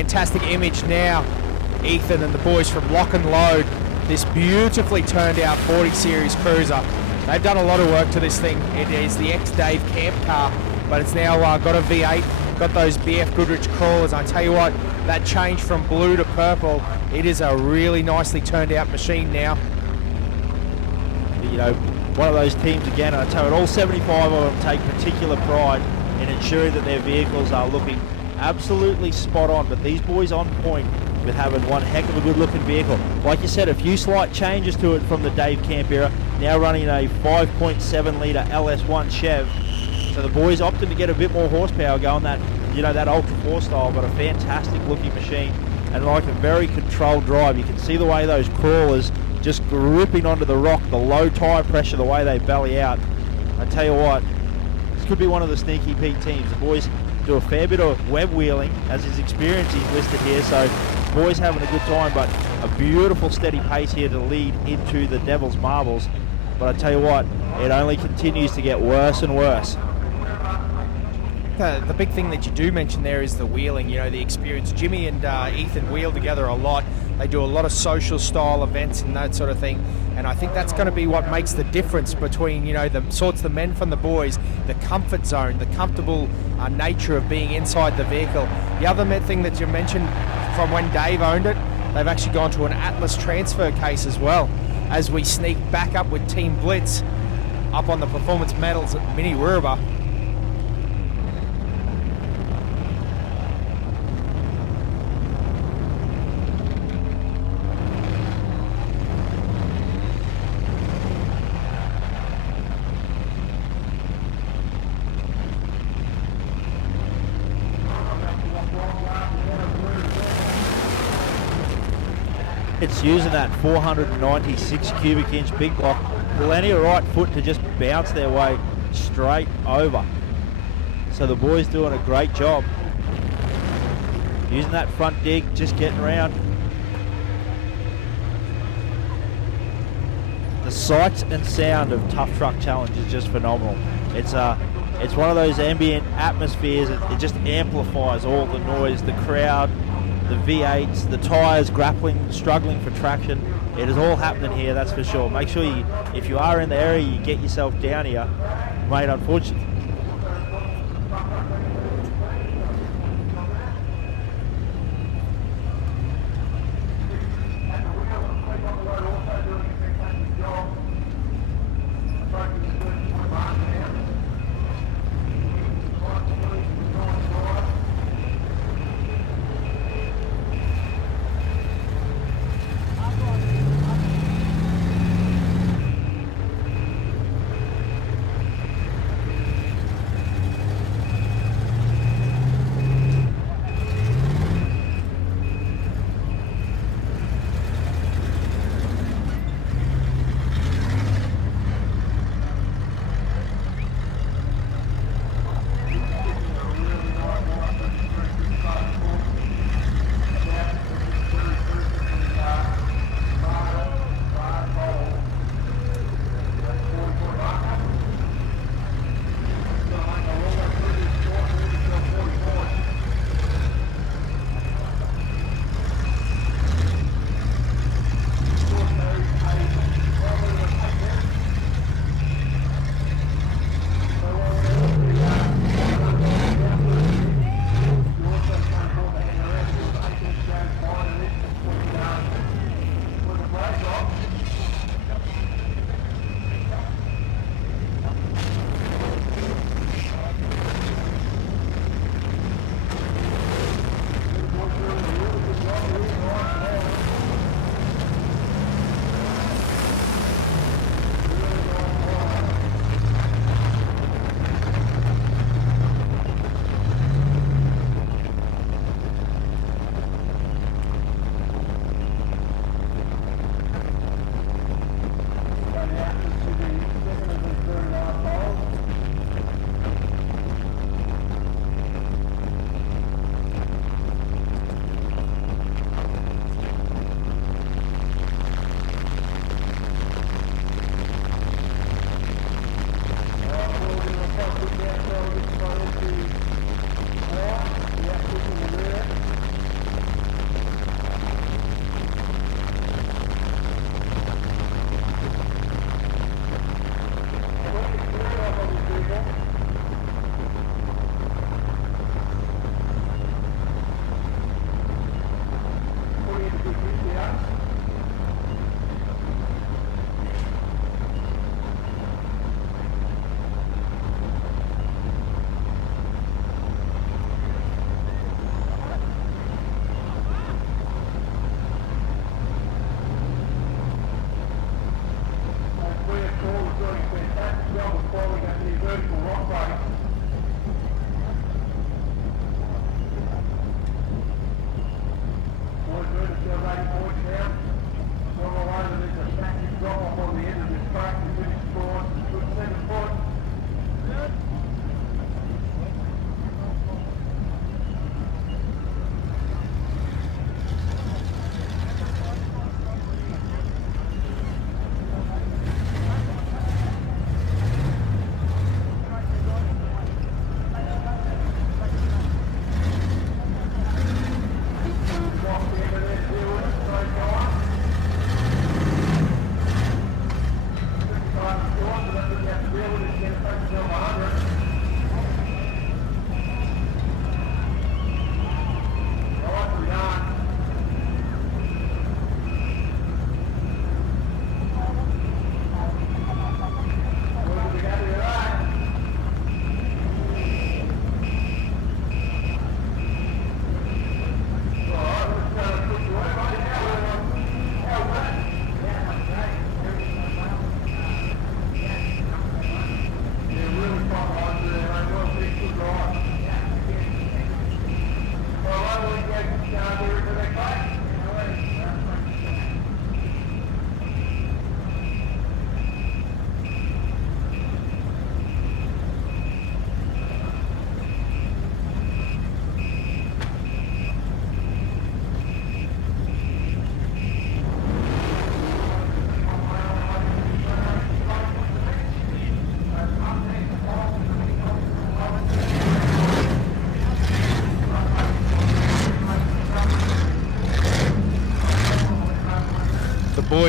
fantastic image now. Ethan and the boys from Lock and Load, this beautifully turned out 40 Series cruiser. They've done a lot of work to this thing. It is the ex-Dave Camp car, but it's now got a V8, got those BF Goodrich crawlers. I tell you what, that change from blue to purple, it is a really nicely turned out machine now. You know, one of those teams again, I tell you, all 75 of them take particular pride in ensuring that their vehicles are looking absolutely spot on, but these boys on point with having one heck of a good looking vehicle. Like you said, a few slight changes to it from the Dave Camp era, now running a 5.7 litre LS1 Chev. So the boys opted to get a bit more horsepower going, that, you know, that Ultra 4 style, but a fantastic looking machine and like a very controlled drive. You can see the way those crawlers just gripping onto the rock, the low tyre pressure, the way they belly out. I tell you what, this could be one of the Sneaky Pete teams. The boys do a fair bit of web wheeling, as his experience is listed here, so the boys having a good time, but a beautiful steady pace here to lead into the Devil's Marbles. But I tell you what, it only continues to get worse and worse. The big thing that you do mention there is the wheeling, you know, the experience. Jimmy and Ethan wheel together a lot. They do a lot of social style events and that sort of thing. And I think that's going to be what makes the difference between, you know, the sorts the men from the boys, the comfort zone, the comfortable nature of being inside the vehicle. The other thing that you mentioned from when Dave owned it, they've actually gone to an Atlas transfer case as well, as we sneak back up with Team Blitz up on the Performance Metals at Mini Wirrabah. It's using that 496 cubic inch big block, plenty of right foot to just bounce their way straight over. So the boys doing a great job. Using that front dig, just getting around. The sight and sound of Tough Truck Challenge is just phenomenal. It's one of those ambient atmospheres. It just amplifies all the noise, the crowd, the V8s, the tyres grappling, struggling for traction. It is all happening here, that's for sure. Make sure you, if you are in the area, you get yourself down here. Mate, unfortunately,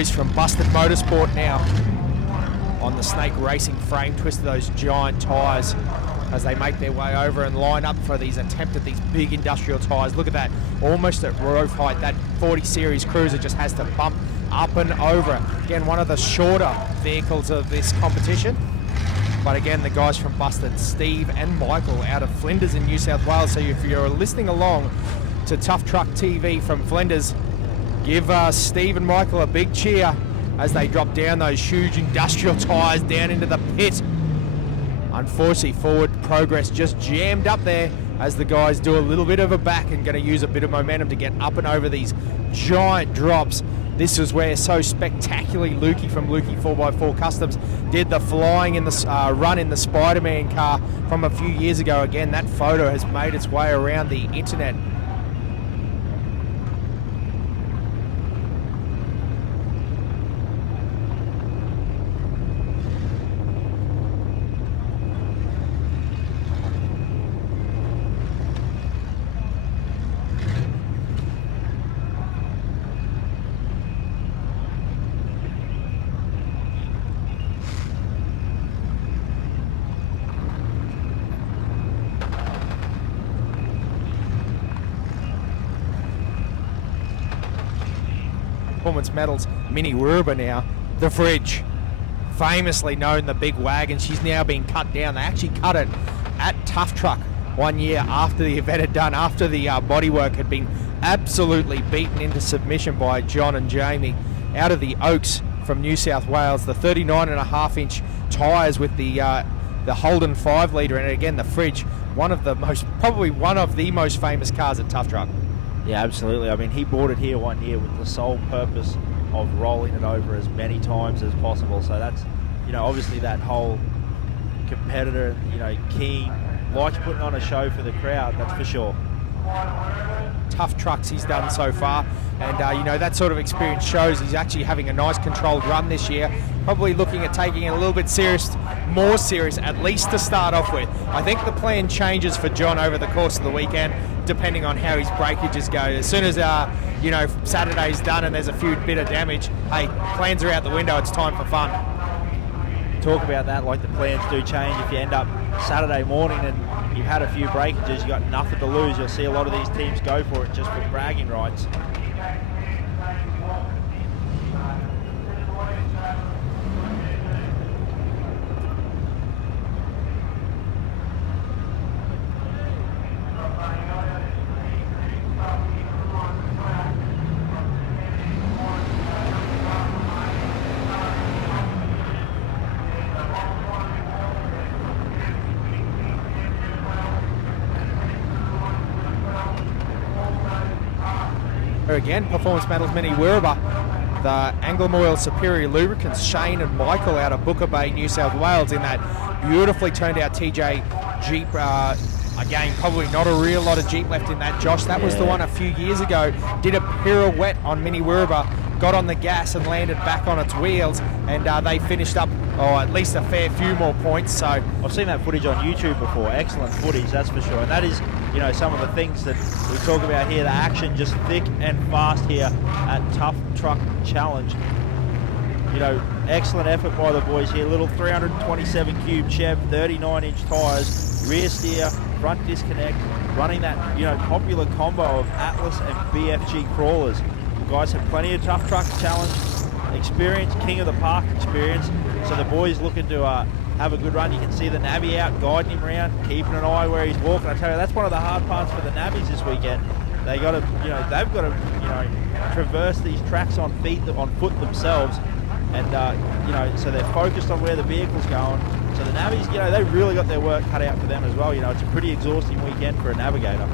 boys from Busted Motorsport now on the Snake Racing frame twist of those giant tyres as they make their way over and line up for these attempt at these big industrial tyres. Look at that, almost at roof height. That 40 series cruiser just has to bump up and over it. Again, one of the shorter vehicles of this competition. But again, the guys from Busted, Steve and Michael out of Flinders in New South Wales. So if you're listening along to Tough Truck TV from Flinders, give Steve and Michael a big cheer as they drop down those huge industrial tyres down into the pit. Unfortunately, forward progress just jammed up there as the guys do a little bit of a back and going to use a bit of momentum to get up and over these giant drops. This is where so spectacularly Lukey from Lukey 4x4 Customs did the flying in the run in the Spider-Man car from a few years ago. Again, that photo has made its way around the internet. Performance Metals Mini Wuruba now, the Fridge, famously known the big wagon. She's now being cut down. They actually cut it at Tough Truck 1 year after the event had done, after the bodywork had been absolutely beaten into submission by John and Jamie out of the Oaks from New South Wales. The 39.5-inch tyres with the Holden 5 litre, and again the Fridge, probably one of the most famous cars at Tough Truck. Yeah, absolutely. I mean, he bought it here 1 year with the sole purpose of rolling it over as many times as possible. So that's, obviously that whole competitor, keen, likes putting on a show for the crowd, that's for sure. Tough trucks he's done so far, and that sort of experience shows he's actually having a nice controlled run this year. Probably looking at taking it a little bit more serious, at least to start off with. I think the plan changes for John over the course of the weekend, depending on how his breakages go. As soon as Saturday's done and there's a few bit of damage, hey, plans are out the window. It's time for fun. Talk about that, like the plans do change. If you end up Saturday morning and you've had a few breakages, you've got nothing to lose. You'll see a lot of these teams go for it just for bragging rights. Again, Performance Metals Mini Wuruba, the Anglomoil Superior Lubricants, Shane and Michael out of Booker Bay, New South Wales, in that beautifully turned out TJ Jeep. Again, probably not a real lot of Jeep left in that, Josh. That was the one a few years ago. Did a pirouette on Mini Wuruba, got on the gas and landed back on its wheels, and they finished up at least a fair few more points. So I've seen that footage on YouTube before. Excellent footage, that's for sure. And that is, some of the things that we talk about here. The action just thick and fast here at Tough Truck Challenge. Excellent effort by the boys here. Little 327 cube Chev, 39-inch tyres, rear steer, front disconnect, running that popular combo of Atlas and BFG crawlers. The guys have plenty of Tough Truck Challenge experience, King of the Park experience. So the boys looking to have a good run. You can see the Navvy out guiding him around, keeping an eye where he's walking. I tell you, that's one of the hard parts for the Navvies this weekend. They've got to traverse these tracks on foot themselves, and so they're focused on where the vehicle's going. So the Navvies, they've really got their work cut out for them as well. It's a pretty exhausting weekend for a navigator.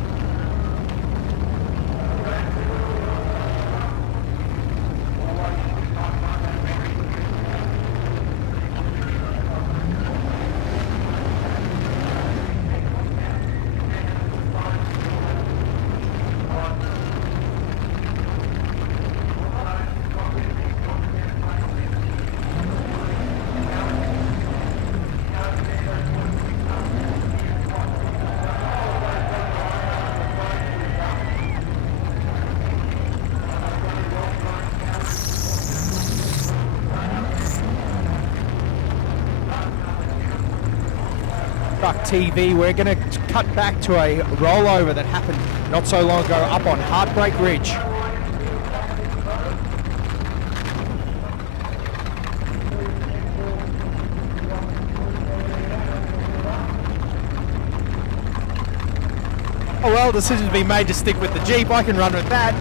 Truck TV. We're going to cut back to a rollover that happened not so long ago up on Heartbreak Ridge. Oh well, decision's been made to stick with the Jeep. I can run with that.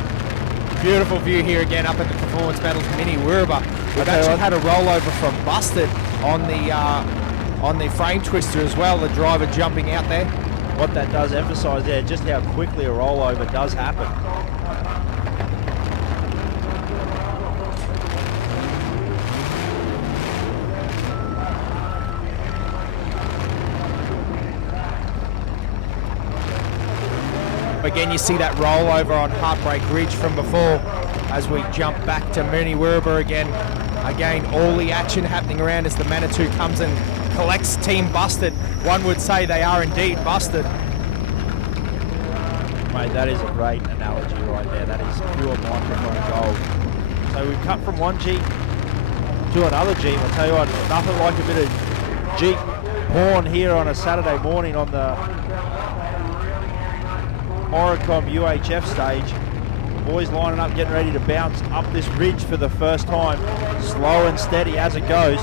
Beautiful view here again up at the Performance Battles Mini Wirrabah. We've actually had a rollover from Busted on the frame twister as well, the driver jumping out there. What that does emphasise there, just how quickly a rollover does happen. Again, you see that rollover on Heartbreak Ridge from before as we jump back to Mini Wirrabah again. Again, all the action happening around as the Manitou comes and collects Team Busted. One would say they are indeed busted. Mate, that is a great analogy right there. That is pure microphone gold. So we've cut from one Jeep to another Jeep. I'll tell you what, nothing like a bit of Jeep porn here on a Saturday morning on the Oricom UHF stage. The boys lining up, getting ready to bounce up this ridge for the first time. Slow and steady as it goes.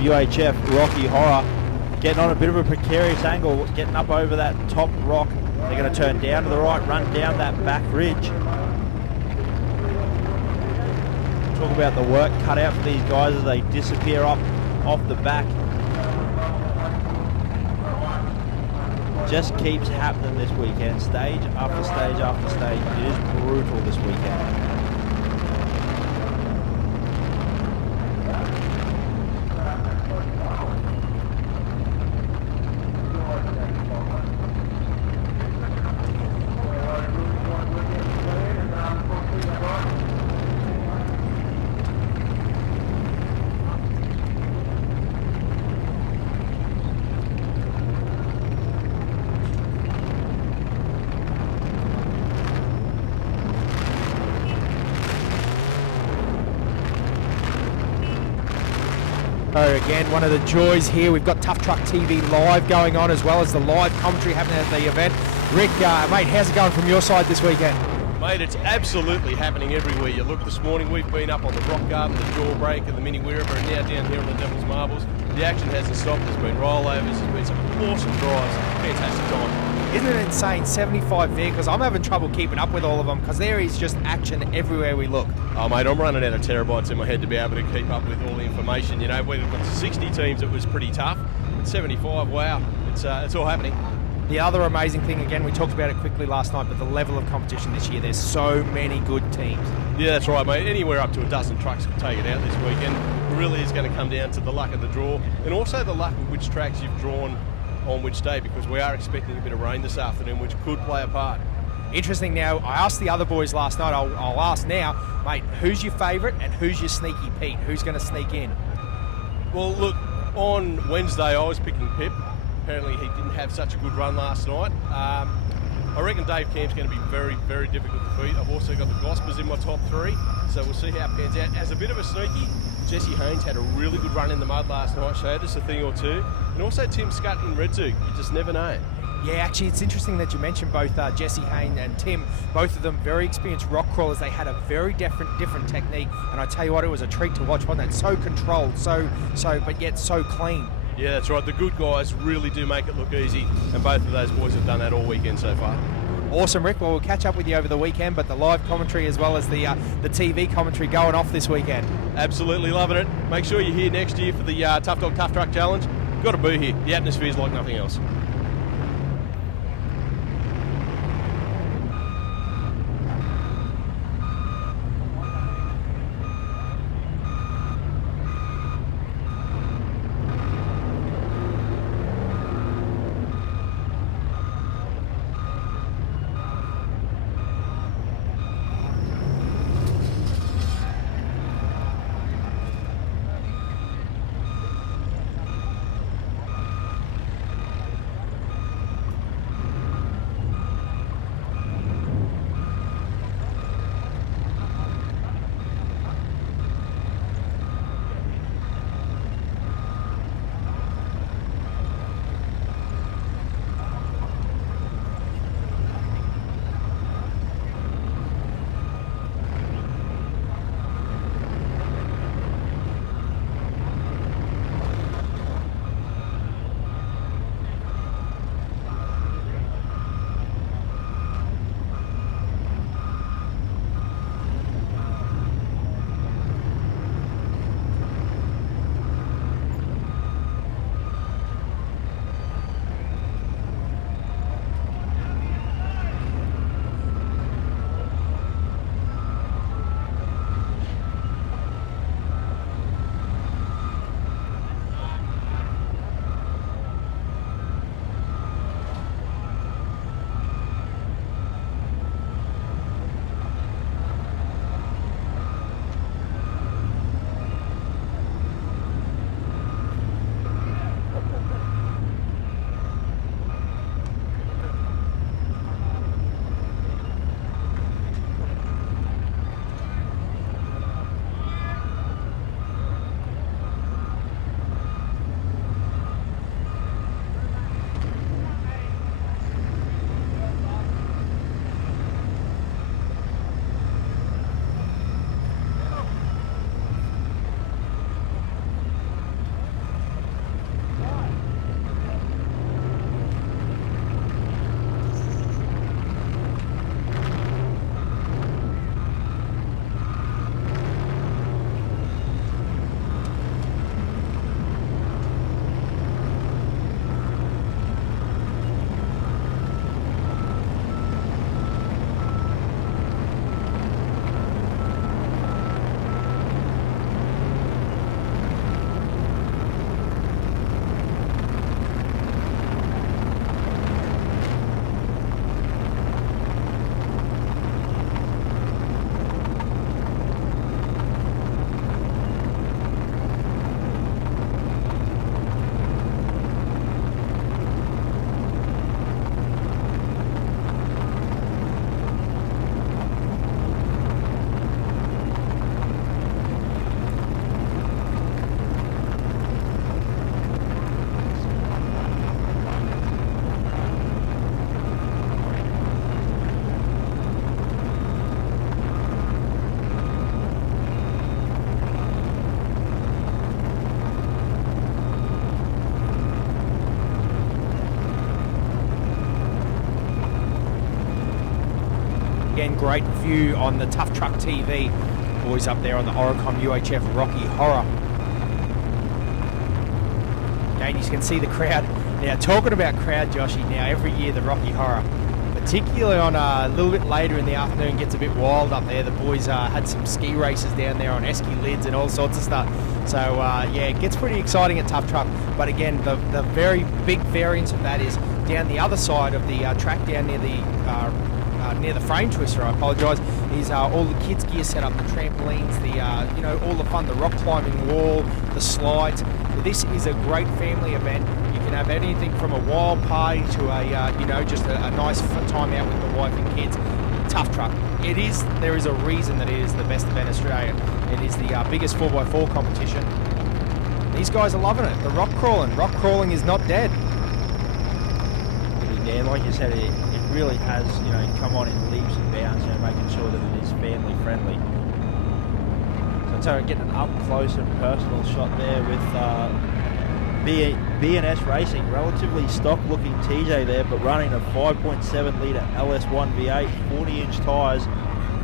UHF Rocky Horror getting on a bit of a precarious angle, getting up over that top rock. They're going to turn down to the right, run down that back ridge. Talk about the work cut out for these guys as they disappear up off the back. Just keeps happening this weekend, stage after stage after stage. It is brutal this weekend. So again, one of the joys here, we've got Tuff Truck TV live going on as well as the live commentary happening at the event. Rick, mate, how's it going from your side this weekend? Mate, it's absolutely happening everywhere you look. This morning we've been up on the Rock Garden, the Jawbreak and the Mini Wirrabah, and now down here on the Devil's Marbles. The action hasn't stopped. There's been rollovers, there's been some awesome drives. Fantastic time. Isn't it insane? 75 vehicles. I'm having trouble keeping up with all of them because there is just action everywhere we look. Oh mate, I'm running out of terabytes in my head to be able to keep up with all the information. You know, when we've got 60 teams, it was pretty tough. 75, wow, it's all happening. The other amazing thing, again, we talked about it quickly last night, but the level of competition this year, there's so many good teams. Yeah, that's right, mate. Anywhere up to a dozen trucks could take it out this weekend. It really is going to come down to the luck of the draw and also the luck of which tracks you've drawn on which day, because we are expecting a bit of rain this afternoon, which could play a part. Interesting. Now, I asked the other boys last night, I'll ask now, mate, who's your favourite and who's your sneaky Pete? Who's going to sneak in? Well, look, on Wednesday I was picking Pip. Apparently he didn't have such a good run last night. I reckon Dave Camp's going to be very, very difficult to beat. I've also got the Gospers in my top three, so we'll see how it pans out. As a bit of a sneaky, Jesse Haynes had a really good run in the mud last night, showed us a thing or two. And also Tim Scutt in Red Zook, you just never know. Yeah, actually, it's interesting that you mentioned both Jesse Haynes and Tim, both of them very experienced rock crawlers. They had a very different technique, and I tell you what, it was a treat to watch, wasn't it? So controlled, but yet so clean. Yeah, that's right. The good guys really do make it look easy, and both of those boys have done that all weekend so far. Awesome, Rick. Well, we'll catch up with you over the weekend, but the live commentary as well as the TV commentary going off this weekend. Absolutely loving it. Make sure you're here next year for the Tough Dog Tough Truck Challenge. Got to be here. The atmosphere's like nothing else. great view on the Tuff Truck TV. Boys up there on the Oricom UHF Rocky Horror. Again, you can see the crowd. Now, talking about crowd, Joshy, now every year the Rocky Horror, particularly on a little bit later in the afternoon, gets a bit wild up there. The boys had some ski races down there on esky lids and all sorts of stuff. So, yeah, it gets pretty exciting at Tuff Truck. But again, the very big variance of that is down the other side of the track, down near the frame twister, I apologise, is all the kids' gear set up, the trampolines, the all the fun, the rock climbing wall, the slides. This is a great family event. You can have anything from a wild party to a just a nice time out with the wife and kids. Tuff Truck. There is a reason that it is the best event in Australia. It is the biggest 4x4 competition. These guys are loving it. The rock crawling. Rock crawling is not dead. Yeah, like you said, it really has, come on in leaps and bounds, making sure that it is family friendly. So getting an up close and personal shot there with B&S Racing, relatively stock looking TJ there, but running a 5.7 litre LS1 V8, 40-inch tyres.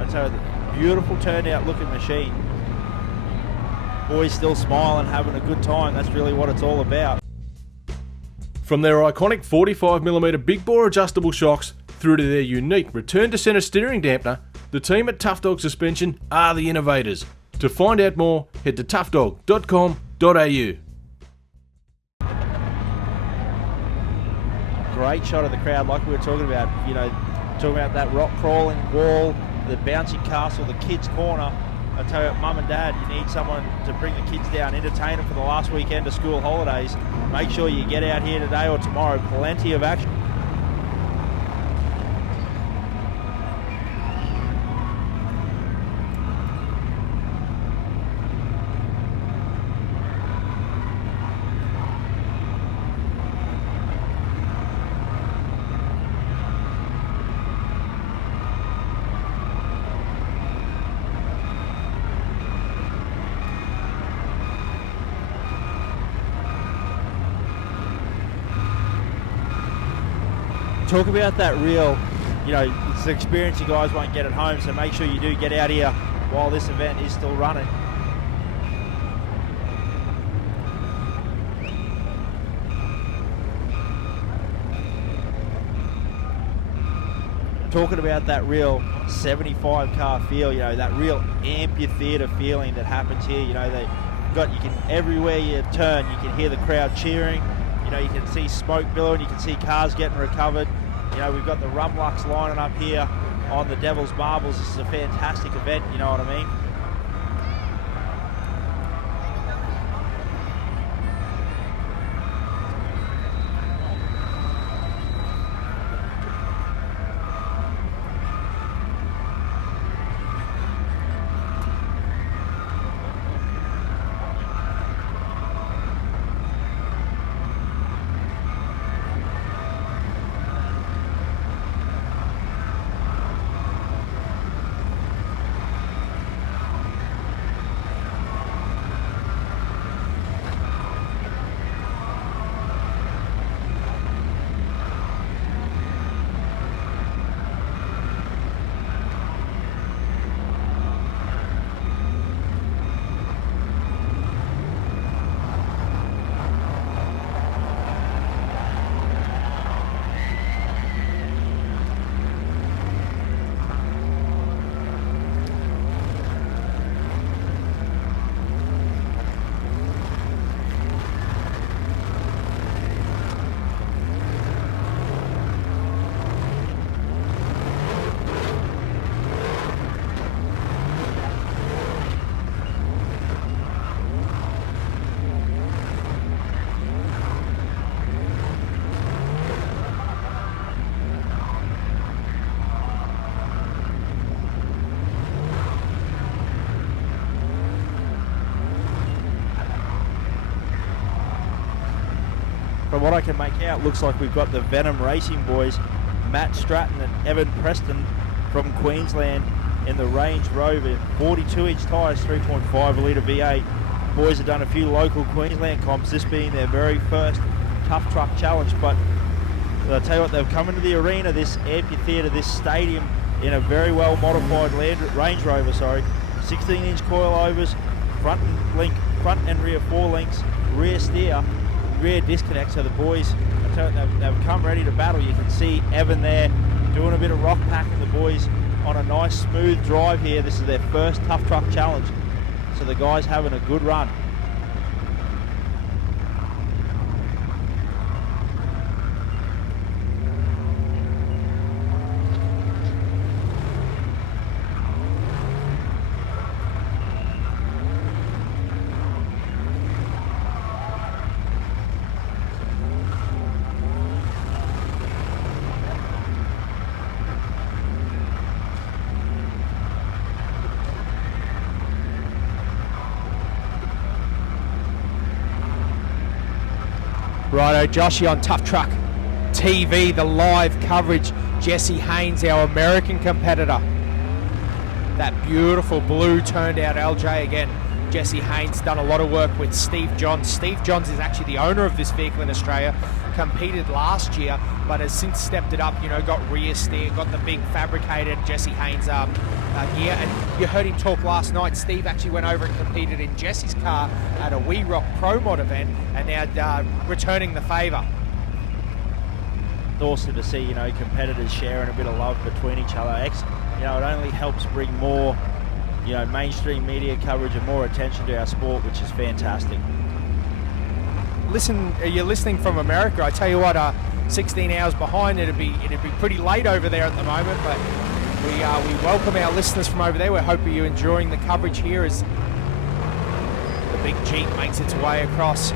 And so beautiful turnout looking machine. Boys still smiling, having a good time. That's really what it's all about. From their iconic 45mm big bore adjustable shocks through to their unique return to centre steering dampener, the team at Tough Dog Suspension are the innovators. To find out more, head to toughdog.com.au. Great shot of the crowd, like we were talking about, talking about that rock crawling wall, the bouncy castle, the kids' corner. I tell you, Mum and Dad, you need someone to bring the kids down, entertain them for the last weekend of school holidays. Make sure you get out here today or tomorrow. Plenty of action. Talk about that real, it's an experience you guys won't get at home, so make sure you do get out here while this event is still running. Talking about that real 75 car feel, that real amphitheatre feeling that happens here. Everywhere you turn, you can hear the crowd cheering. You can see smoke billowing, you can see cars getting recovered. We've got the Rumlux lining up here on the Devil's Marbles. This is a fantastic event, you know what I mean? From what I can make out, looks like we've got the Venom Racing boys, Matt Stratton and Evan Preston from Queensland in the Range Rover, 42-inch tyres, 3.5 litre V8. Boys have done a few local Queensland comps, this being their very first Tough Truck Challenge, but I'll tell you what, they've come into the arena, this amphitheatre, this stadium in a very well modified Range Rover, 16-inch coilovers, front and rear 4 links, rear steer, rear disconnect. So the boys, they've come ready to battle. You can see Evan there doing a bit of rock packing. The boys on a nice smooth drive here. This is their first Tough Truck Challenge, so the guys having a good run. Righto, Joshy on Tough Truck TV, the live coverage. Jesse Haynes, our American competitor. That beautiful blue turned out LJ again. Jesse Haynes done a lot of work with Steve Johns. Steve Johns is actually the owner of this vehicle in Australia. Competed last year, but has since stepped it up, got rear steer, got the big fabricated Jesse Haynes gear. And you heard him talk last night. Steve actually went over and competed in Jesse's car at a We Rock Pro Mod event, and now returning the favour. It's awesome to see, competitors sharing a bit of love between each other. It only helps bring more, mainstream media coverage and more attention to our sport, which is fantastic. Listen, you're listening from America. I tell you what, 16 hours behind, it'd be pretty late over there at the moment, but we welcome our listeners from over there. We hope you're enjoying the coverage here as the big Jeep makes its way across.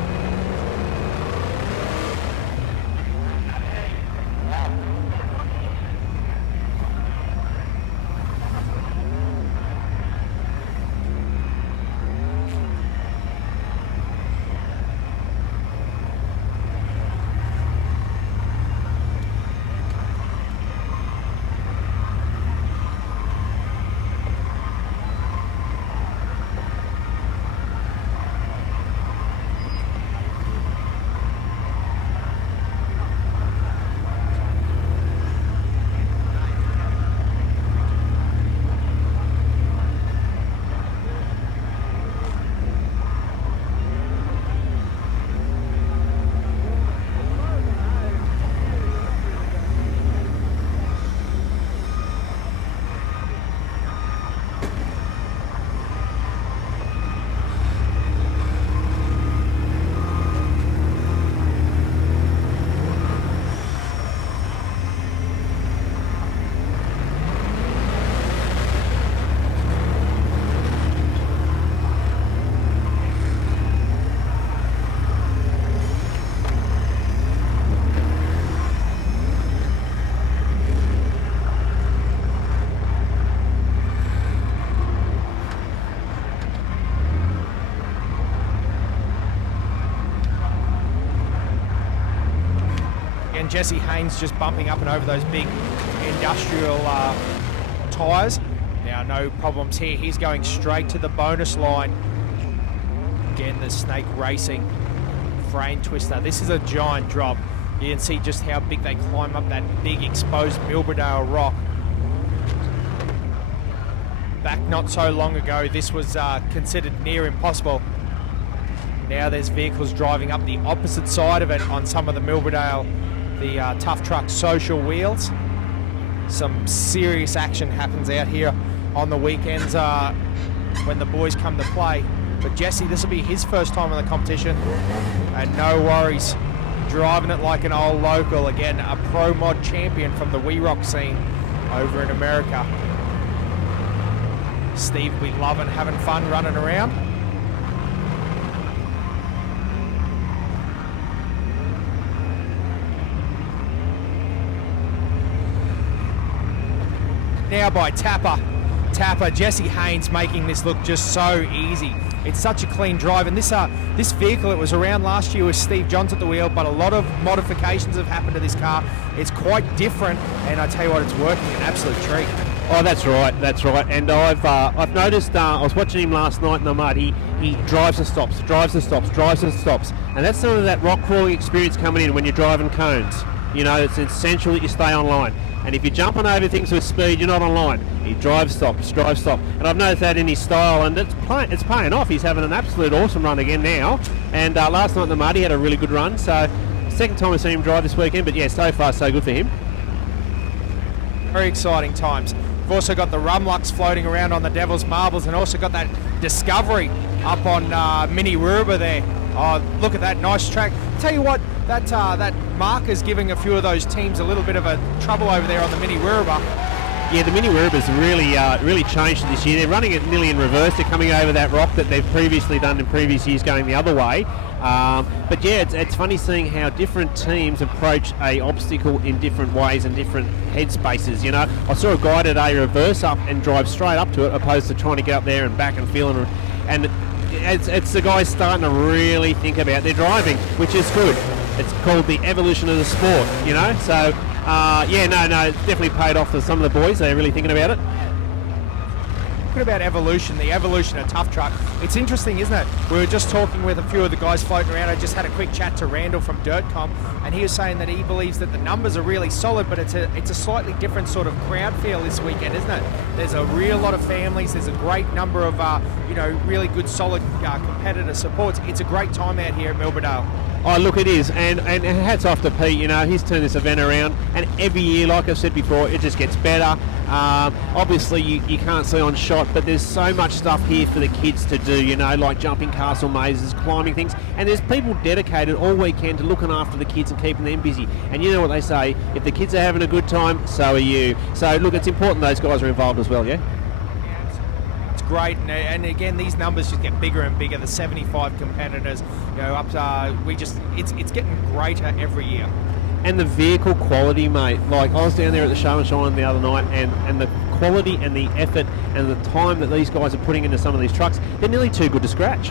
Jesse Haynes just bumping up and over those big industrial tyres. Now, no problems here. He's going straight to the bonus line. Again, the Snake Racing frame twister. This is a giant drop. You can see just how big they climb up that big exposed Milberdale rock. Back not so long ago, this was considered near impossible. Now there's vehicles driving up the opposite side of it on some of the Milberdale, the Tough Truck social wheels. Some serious action happens out here on the weekends when the boys come to play. But Jesse, this will be his first time in the competition, and no worries, driving it like an old local. Again, a pro mod champion from the We Rock scene over in America. Steve will be loving having fun running around. Now by Tapper, Jesse Haynes making this look just so easy. It's such a clean drive, and this vehicle, it was around last year with Steve Johns at the wheel, but a lot of modifications have happened to this car. It's quite different, and I tell you what, it's working an absolute treat. Oh, that's right. And I've noticed, I was watching him last night in the mud, he drives and stops, and that's some of that rock crawling experience coming in when you're driving cones. You know, it's essential that you stay online. And if you're jumping over things with speed, you're not online. He drive stops. And I've noticed that in his style, and it's paying off. He's having an absolute awesome run again now. And last night in the mud, he had a really good run. So, second time I've seen him drive this weekend. But yeah, so far, so good for him. Very exciting times. We've also got the Rumlucks floating around on the Devil's Marbles, and also got that Discovery up on Mini Ruba there. Oh, look at that nice track. Tell you what, that marker's giving a few of those teams a little bit of a trouble over there on the Mini Ruba. Yeah, the Mini Ruba's really changed this year. They're running it nearly in reverse. They're coming over that rock that they've previously done in previous years, going the other way. But yeah, it's funny seeing how different teams approach a obstacle in different ways and different headspaces. You know, I saw a guy today reverse up and drive straight up to it, opposed to trying to get up there and back and feeling. And it's the guys starting to really think about their driving, which is good. It's called the evolution of the sport. You know, so it's definitely paid off for some of the boys. They're really thinking about it. About evolution, the evolution of Tuff Truck. It's interesting, isn't it? We were just talking with a few of the guys floating around. I just had a quick chat to Randall from DirtCom, and he was saying that he believes that the numbers are really solid, but it's a slightly different sort of crowd feel this weekend, isn't it? There's a real lot of families. There's a great number of really good, solid competitor supports. It's a great time out here at Milberdale. Oh, look, it is, and hats off to Pete. You know, he's turned this event around, and every year, like I've said before, it just gets better. Obviously, you can't see on shot, but there's so much stuff here for the kids to do, you know, like jumping castle mazes, climbing things, and there's people dedicated all weekend to looking after the kids and keeping them busy. And you know what they say, if the kids are having a good time, so are you. So, look, it's important those guys are involved as well, yeah? Great, and again, these numbers just get bigger and bigger. The 75 competitors, you know, it's getting greater every year. And the vehicle quality, mate. Like, I was down there at the Show and Shine the other night, and the quality and the effort and the time that these guys are putting into some of these trucks, they're nearly too good to scratch.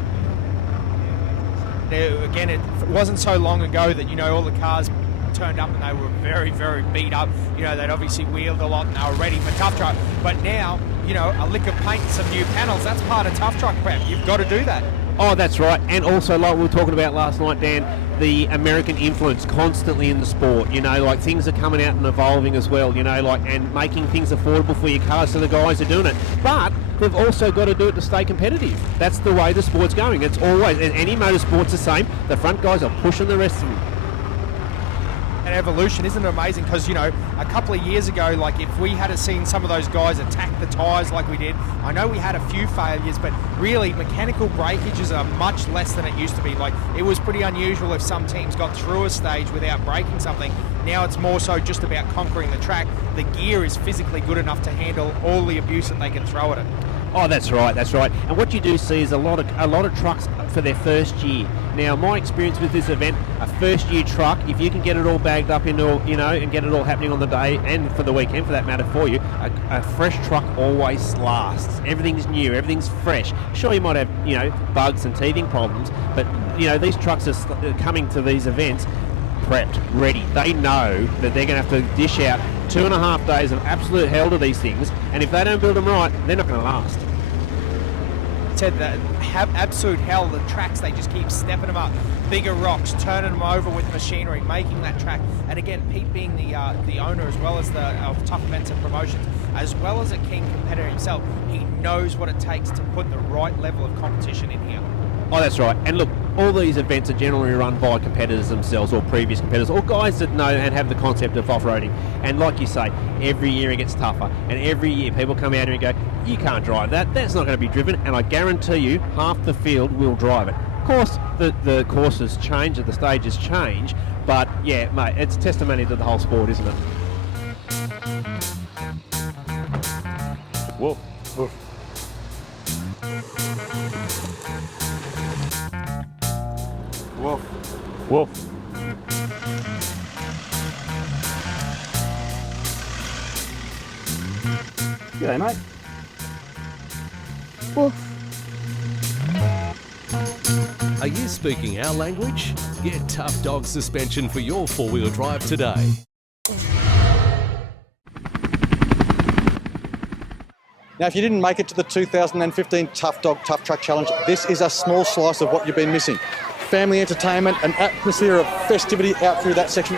Again, it wasn't so long ago that, you know, all the cars turned up and they were very, very beat up. You know, they'd obviously wheeled a lot and they were ready for Tuff Truck. But now, you know, a lick of paint and some new panels, that's part of Tuff Truck prep. You've got to do that. Oh, that's right. And also, like we were talking about last night, Dan, the American influence constantly in the sport. You know, like, things are coming out and evolving as well, you know, like, and making things affordable for your cars, so the guys are doing it. But they've also got to do it to stay competitive. That's the way the sport's going. It's always, and any motorsport's the same. The front guys are pushing the rest of them. And evolution, isn't it amazing? Because, you know, a couple of years ago, like, if we had seen some of those guys attack the tyres like we did, I know we had a few failures, but really mechanical breakages are much less than it used to be. Like, it was pretty unusual if some teams got through a stage without breaking something. Now it's more so just about conquering the track. The gear is physically good enough to handle all the abuse that they can throw at it. Oh, that's right. And what you do see is a lot of trucks for their first year. Now, my experience with this event, a first year truck, if you can get it all bagged up into, you know, and get it all happening on the day and for the weekend, for that matter, for you, a fresh truck always lasts. Everything's new, everything's fresh. Sure, you might have, you know, bugs and teething problems, but, you know, these trucks are coming to these events prepped, ready. They know that they're going to have to dish out 2.5 days of absolute hell to these things, and if they don't build them right, they're not going to last. Said that have absolute hell. The tracks, they just keep stepping them up, bigger rocks, turning them over with machinery, making that track. And again, Pete being the owner as well as of Tuff Events and Promotions, as well as a keen competitor himself, he knows what it takes to put the right level of competition in here. Oh, that's right. And look, all these events are generally run by competitors themselves, or previous competitors, or guys that know and have the concept of off-roading. And like you say, every year it gets tougher. And every year people come out here and go, you can't drive that. That's not going to be driven. And I guarantee you, half the field will drive it. Of course, the courses change, the stages change. But yeah, mate, it's testimony to the whole sport, isn't it? Whoa. Woof. Woof. Woof. G'day, mate. Woof. Are you speaking our language? Get Tuff Dog suspension for your four-wheel drive today. Now, if you didn't make it to the 2015 Tuff Dog Tuff Truck Challenge, this is a small slice of what you've been missing. Family entertainment, an atmosphere of festivity out through that section.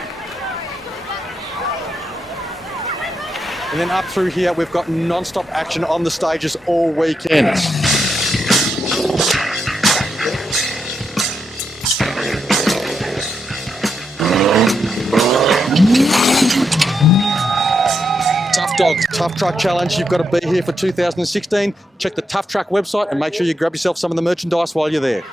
And then up through here, we've got non-stop action on the stages all weekend. Tough Dogs Tough Truck Challenge. You've got to be here for 2016. Check the Tough Truck website and make sure you grab yourself some of the merchandise while you're there.